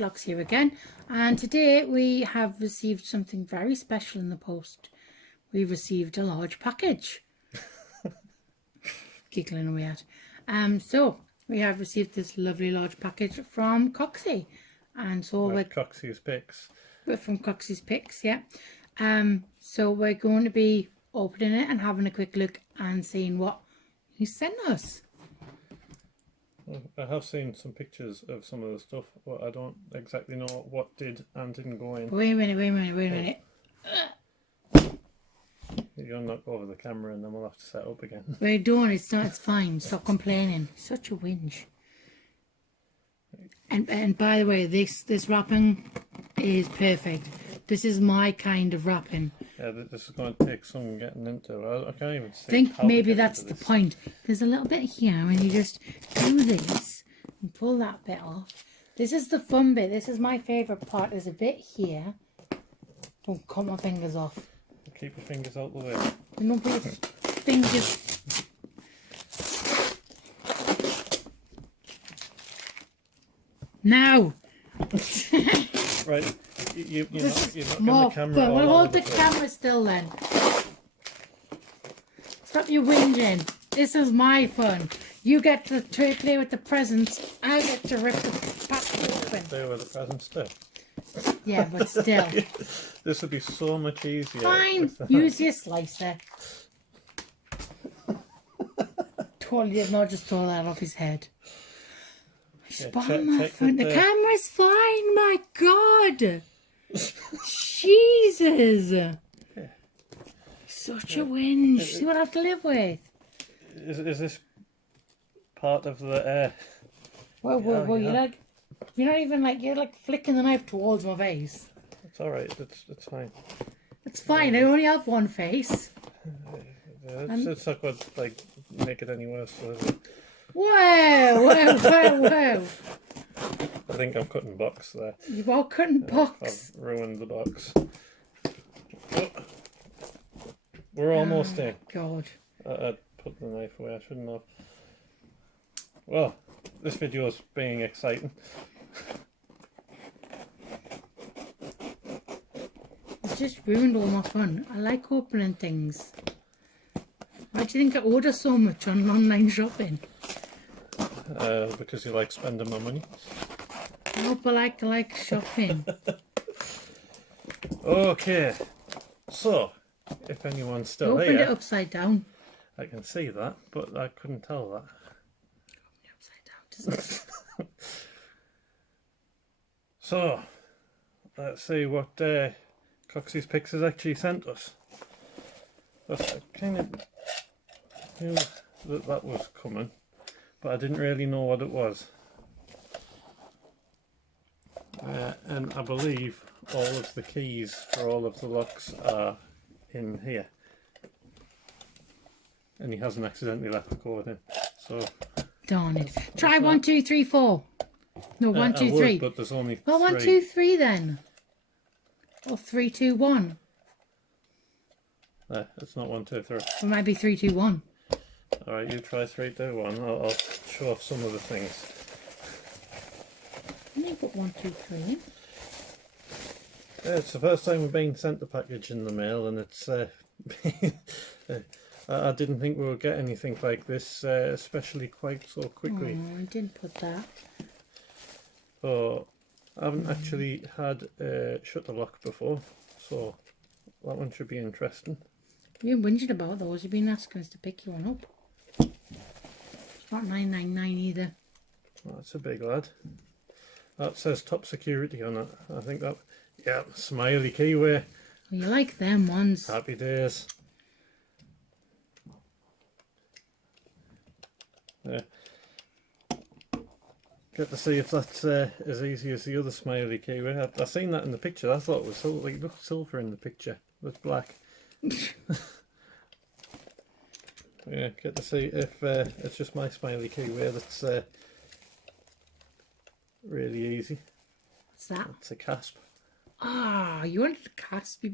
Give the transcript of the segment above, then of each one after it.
Logs here again, and today we have received something very special in the post. We've received a large package. Giggling away at. So we have received this lovely large package from Coxy, and so we're CoxysPicks. We're from CoxysPicks, yeah. So we're going to be opening it and having a quick look and seeing what he sent us. I have seen some pictures of some of the stuff, but I don't exactly know what did and didn't go in. Wait a minute. You'll knock over the camera and then we'll have to set up again. We're doing it's not. It's fine. Stop complaining. Such a whinge. And by the way, this wrapping is perfect. This is my kind of wrapping. Yeah, this is going to take some getting into. I can't even see. I think maybe that's the point. There's a little bit here, and you just do this and pull that bit off. This is the fun bit. This is my favourite part. There's a bit here. Don't cut my fingers off. Keep your fingers out the way. Don't put your fingers. Now. Right. You're not More the camera. fun. We'll hold the camera still then. Stop your whinging. This is my fun. You get to play with the presents. I get to rip the package open. Play with the presents too. Yeah, but still. This would be so much easier. Fine. Use your slicer. Totally did not just throw that off his head. My phone. The camera's fine, my God. Jesus. Yeah. Such a whinge. See what I have to live with. Is this part of the Well, you're like, you're not even like, you're like flicking the knife towards my face. It's alright, it's fine. It's fine, I only have one face. It's not going to like make it any worse. So is it? Whoa. I think I'm cutting box there. You are cutting box. I've ruined the box. Oh, we're almost in. God. I put the knife away, I shouldn't have. Well, this video's being exciting. It's just ruined all my fun. I like opening things. Why do you think I order so much on online shopping? Because you like spending my money. No, but I like shopping. Okay, so if anyone's still You here, opened it upside down. I can see that, but I couldn't tell that. Upside down, doesn't it? So let's see what CoxysPicks has actually sent us. I kind of knew that was coming, but I didn't really know what it was. And I believe all of the keys for all of the locks are in here. And he hasn't accidentally left the code in. So darn it. Try 1, 2, 3, 4. No, 1, 2, 3. But there's only well, 1, 2, 3 then. Or 3, 2, 1. It's not 1, 2, 3. It might be 3, 2, 1. Alright, you try 3, 2, 1. I'll show off some of the things. Can you put 1, 2, 3? It's the first time we've been sent the package in the mail, and it's I didn't think we would get anything like this, especially quite so quickly. Oh, I didn't put that. So I haven't actually had a shutter lock before, so that one should be interesting. You've been whinging about those. You've been asking us to pick you one up. It's not 999 either. That's a big lad. That says top security on it. I think that, yeah, smiley keyway. Well, you like them ones. Happy days. Yeah. Get to see if that's as easy as the other smiley keyway. I seen that in the picture. I thought it was silver. Like, looked silver in the picture. It was black. Yeah, get to see if it's just my smiley keyway that's really easy. What's that? It's a casp. Ah, you wanted a casp.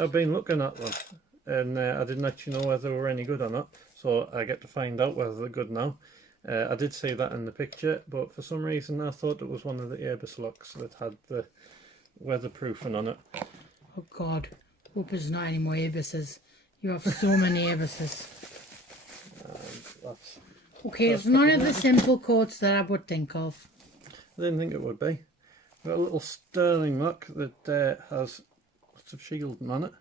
I've been looking at them, and I didn't actually know whether they were any good or not. So I get to find out whether they're good now. I did see that in the picture, but for some reason I thought it was one of the Ibis locks that had the weatherproofing on it. Oh God, hope there's not any more ibises. You have so many ibises. That's, Okay, it's none of the simple coats that I would think of. I didn't think it would be. We've got a little sterling lock that has lots of shielding on it.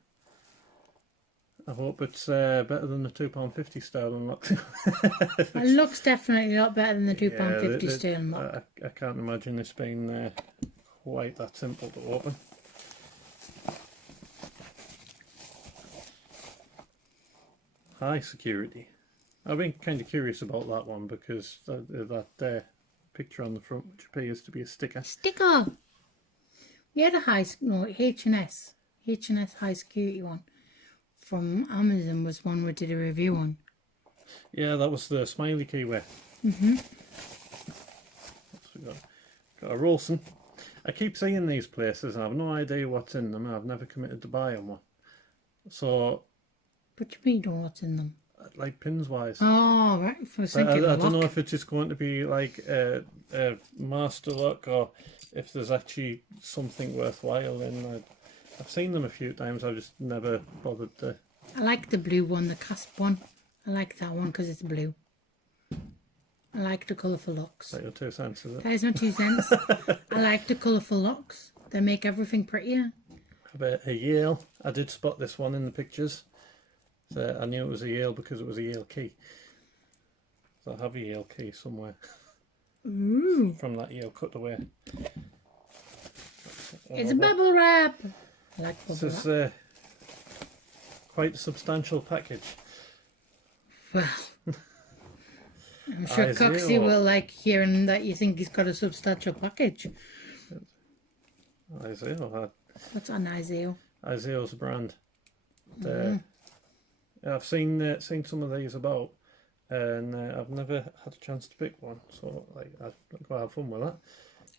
I hope it's better than the £2.50 sterling lock. It looks definitely a lot better than the £2.50 Yeah, sterling lock. I can't imagine this being quite that simple to open. High security. I've been kind of curious about that one because that picture on the front, which appears to be a sticker. Sticker! We had a H&S high security one from Amazon was one we did a review on. Yeah, that was the smiley keyway. Mm-hmm. We got a Rolson. I keep seeing these places and I have no idea what's in them. I've never committed to buying one. So, What do you mean, don't know what's in them? like pins wise. Oh, right. I don't know if it's just going to be like a master lock or if there's actually something worthwhile in. I've seen them a few times. I've just never bothered to. I like the blue one, the cusp one. I like that one because it's blue. I like the colourful locks. Is that your 2 cents, is it? That is my 2 cents. I like the colourful locks. They make everything prettier. A Yale. I did spot this one in the pictures. So I knew it was a Yale because it was a Yale key. So I have a Yale key somewhere. Ooh. From that Yale cutaway. It's a bubble wrap. I like bubble This wrap. is quite a substantial package. Well, I'm sure Isaiah. Coxie will like hearing that you think he's got a substantial package. Isaiah. What's on Isaiah? Isaiah's brand. I've seen some of these about, and I've never had a chance to pick one. So like, I've got to have fun with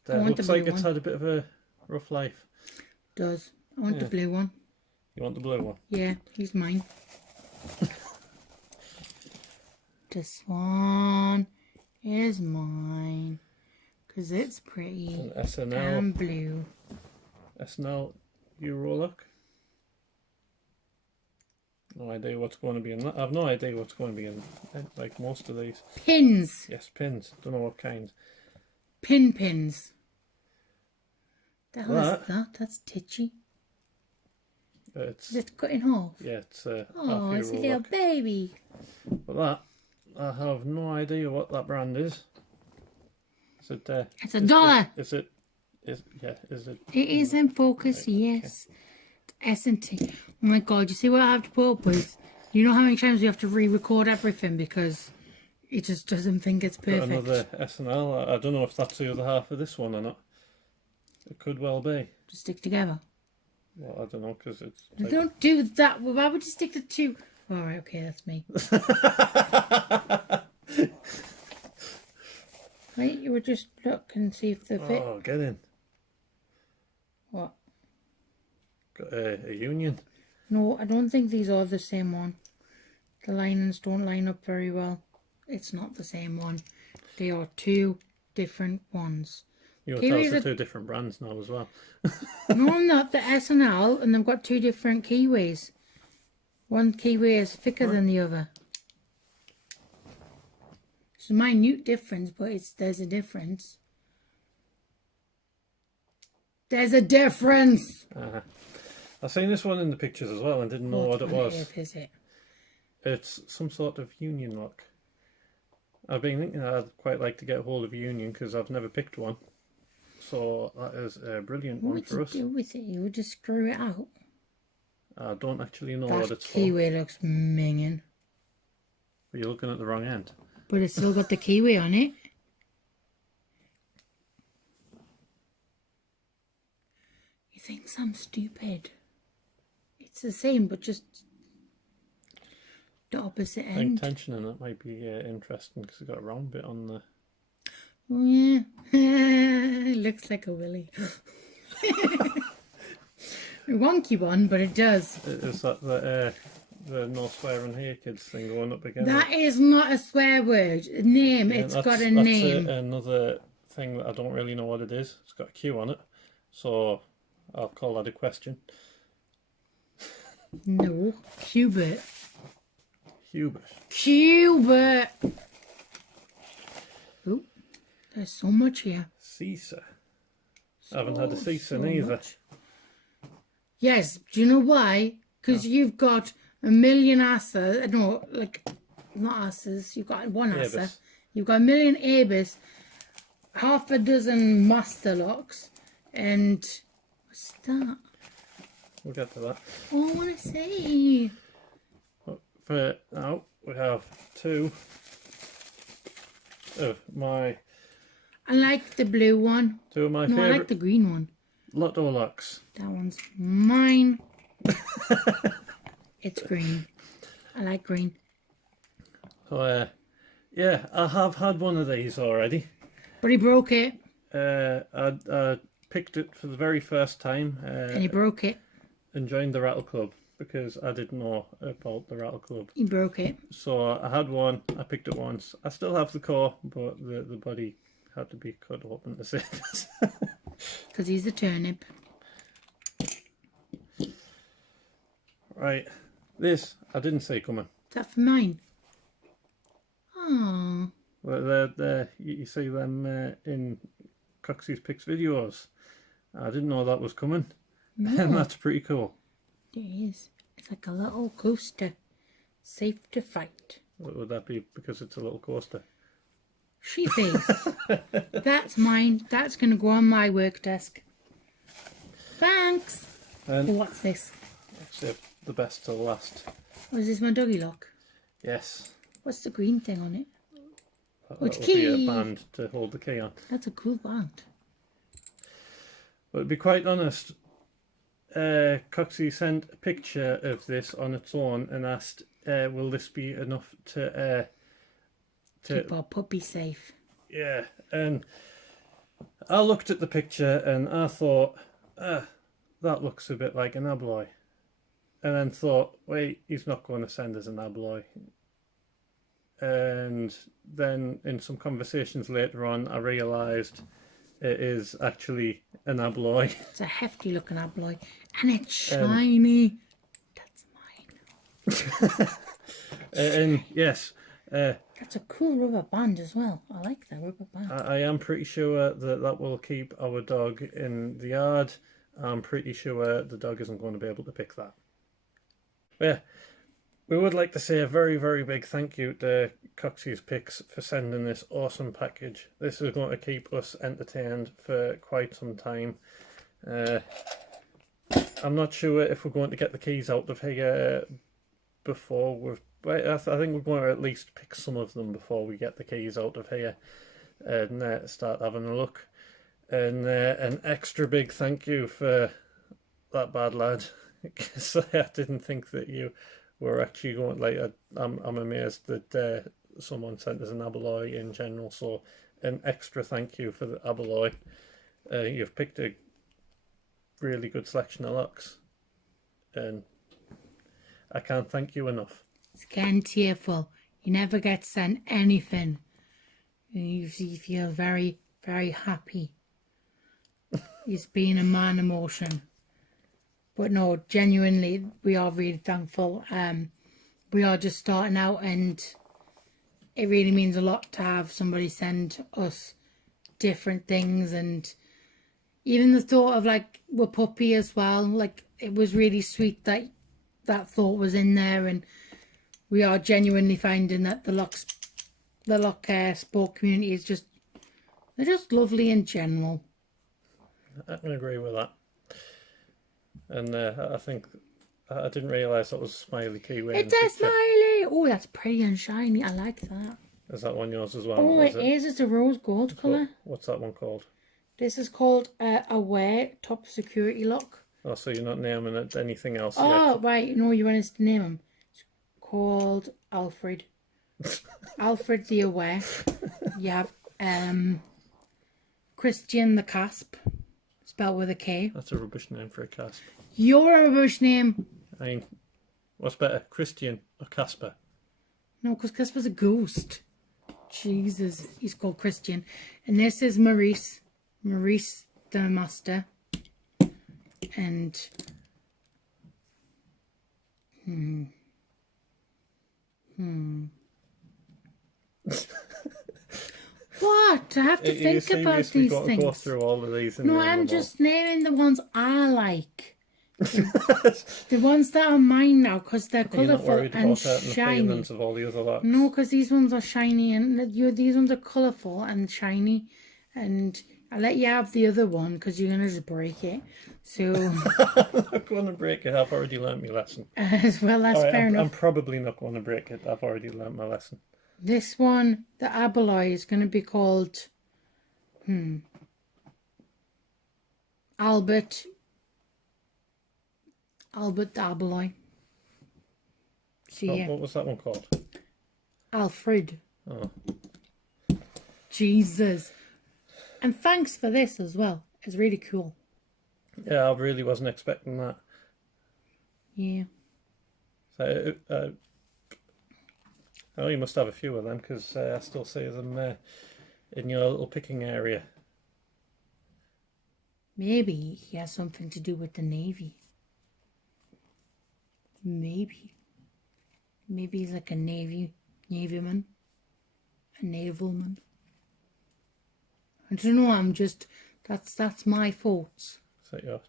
that. Looks like it's had a bit of a rough life. Does. I want the blue one. You want the blue one? Yeah, he's mine. This one is mine because it's pretty An SNL. and blue. SNL Eurolock. No idea what's going to be in that. I've no idea what's going to be in like most of these. Pins. Yes, pins. Don't know what kind. Pins. The hell That- is that? That's titchy. It's Is it cut in half? yeah, it's a Oh, half it's a Euro little lock. baby. But that I have no idea what that brand is. Is it? It's a dollar. Is it? Is it? It is in focus, yes. It's S&T. Oh my God, you see what I have to put up with? You know how many times we have to re-record everything because it just doesn't think it's Got perfect. another SNL. I don't know if that's the other half of this one or not. It could well be. Just stick together. Well, I don't know because it's. You don't do that. Why would you stick the two? All right, okay, that's me. Wait, you would just look and see if they fit. Oh, get in. What? Got a union. No, I don't think these are the same one. The linings don't line up very well. It's not the same one. They are two different ones. You Kiwis tell us are- the two different brands now as well. No, I'm not. The S&L, and they've got two different keyways. One keyway is thicker than the other. It's a minute difference, but there's a difference. There's a difference! I've seen this one in the pictures as well and didn't know what it was. Is it? It's some sort of union lock. I've been thinking I'd quite like to get hold of a union because I've never picked one. So that is a brilliant What one would for you us. do with it? You would just screw it out. I don't actually know what That it's for. keyway looks minging. But you're looking at the wrong end. But it's still got the keyway on it. You think I'm stupid? It's the same, but just the opposite I think end. tensioning it might be interesting because it's got a round bit on the. Oh yeah, it looks like a willy. A wonky one, but it does. Is that the no swearing here kids thing going up again. That is not a swear word. Name. Yeah, It's got a that's name. another thing that I don't really know what it is. It's got a Q on it, so I'll call that a question. No. Hubert. Hubert. Hubert. Oh, there's so much here. Caesar. I haven't had a Caesar neither. Much. Yes. Do you know why? Because you've got a million asses. No, like, not asses. You've got one assa. Abus. You've got a million abus. Half a dozen master locks. And what's that? We'll get to that. Oh, I want to see. For now, we have two of my I like the blue one. two of my No, I favourite like the green one. lotto locks. That one's mine. It's green. I like green. So, yeah, I have had one of these already. But he broke it. I picked it for the very first time And he broke it. and joined the Rattle Club because I didn't know about the Rattle Club. He broke it. So I had one, I picked it once. I still have the core, but the body had to be cut open to save us. Because he's a turnip. Right, this I didn't see coming. Is that for mine? Oh. Well, you see them in CoxysPicks videos. I didn't know that was coming. No. And that's pretty cool. It is. It's like a little coaster. Safe to fight. Would that be because it's a little coaster? She face. That's mine. That's going to go on my work desk. Thanks. And What's this? save the best till last. Oh, is this my doggy lock? Yes. What's the green thing on it? That Which will be key? a band to hold the key on. That's a cool band. But to be quite honest, Coxie sent a picture of this on its own and asked, will this be enough to Keep our puppy safe. yeah, and I looked at the picture and I thought, that looks a bit like an abloy. And then thought, wait, he's not going to send us an abloy. And then in some conversations later on, I realised it is actually an abloy. It's a hefty looking abloy. And it's shiny. That's mine. And yes, That's a cool rubber band as well. I like that rubber band. I am pretty sure that will keep our dog in the yard. I'm pretty sure the dog isn't going to be able to pick that. Yeah, we would like to say a very, very big thank you to CoxysPicks for sending this awesome package. This is going to keep us entertained for quite some time. I'm not sure if we're going to get the keys out of here before we've... I think we're going to at least pick some of them before we get the keys out of here and start having a look. And an extra big thank you for that bad lad, because I didn't think that you were actually going, like, I'm amazed that someone sent us an abaloy in general, so an extra thank you for the abaloy. You've picked a really good selection of locks, and I can't thank you enough. It's getting tearful. You never get sent anything. You feel very, very happy. It's been a man emotion. But no, genuinely, we are really thankful. We are just starting out, and it really means a lot to have somebody send us different things. And even the thought of, like, we're puppy as well. Like, it was really sweet that that thought was in there. And we are genuinely finding that the lock sport community is just, they're just lovely in general. I can agree with that. And I think I didn't realise that was a smiley kiwi. It's a smiley. Oh, that's pretty and shiny. I like that. Is that one yours as well? Oh, it is. It's a rose gold colour. What's that one called? This is called Aware Top Security Lock. Oh, so you're not naming it anything else Oh, yet? right. No, you want us to name him. It's called Alfred. Alfred the Aware. You have Christian the Casp, spelled with a K. That's a rubbish name for a casp. Your rubbish name. I mean, What's better, Christian or Casper? No, because Casper's a ghost. Jesus, he's called Christian. And this is Maurice. Maurice the master. And... What? I have to think about these got things. To go through all of these. No, I'm just naming the ones I like. The ones that are mine now, because they're colourful and shiny. Of all the other lots. No, because these ones are shiny and these ones are colourful and shiny. And I'll let you have the other one because you're going to just break it. So I'm not going to break it. I've already learnt my lesson. Well, that's fair enough. I'm probably not going to break it. I've already learnt my lesson. This one, the Abeloy, is going to be called Albert Abeloy. So, yeah. What was that one called? Alfred. Oh. Jesus. And thanks for this as well. It's really cool. Yeah, I really wasn't expecting that. Yeah. So, oh, you must have a few of them because I still see them in your little picking area. Maybe he has something to do with the Navy. Maybe he's like a navyman, a navalman. I don't know. That's my thoughts. So your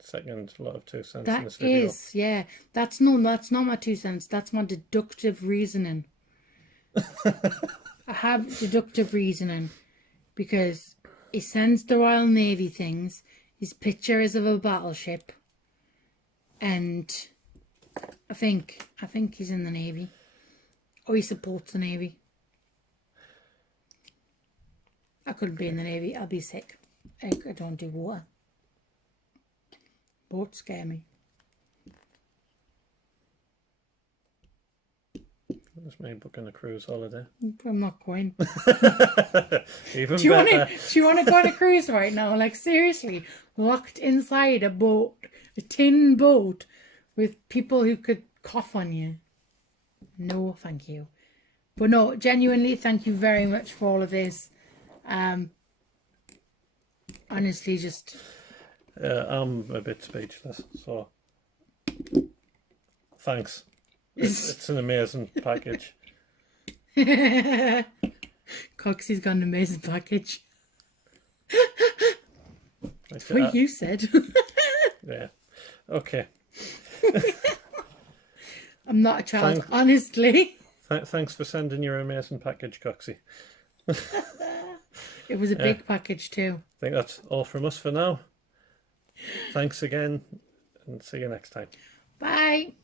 second lot of 2 cents That in this video. is, yeah. That's not my 2 cents. That's my deductive reasoning. I have deductive reasoning because he sends the Royal Navy things. His picture is of a battleship, and I think he's in the Navy, or he supports the Navy. I couldn't be in the Navy. I'll be sick. I don't do water. Boats scare me. That's me booking a cruise holiday. I'm not going. Even Do you better. want to go on a cruise right now? Like, seriously, locked inside a boat, a tin boat, with people who could cough on you? No, thank you. But no, genuinely, thank you very much for all of this. Honestly, just... I'm a bit speechless, so thanks. It's an amazing package. Coxie's got an amazing package. That's Like, what you said. Yeah. Okay. I'm not a child, honestly. Thanks for sending your amazing package, Coxie. It was a big package too. I think that's all from us for now. Thanks again, and see you next time. Bye.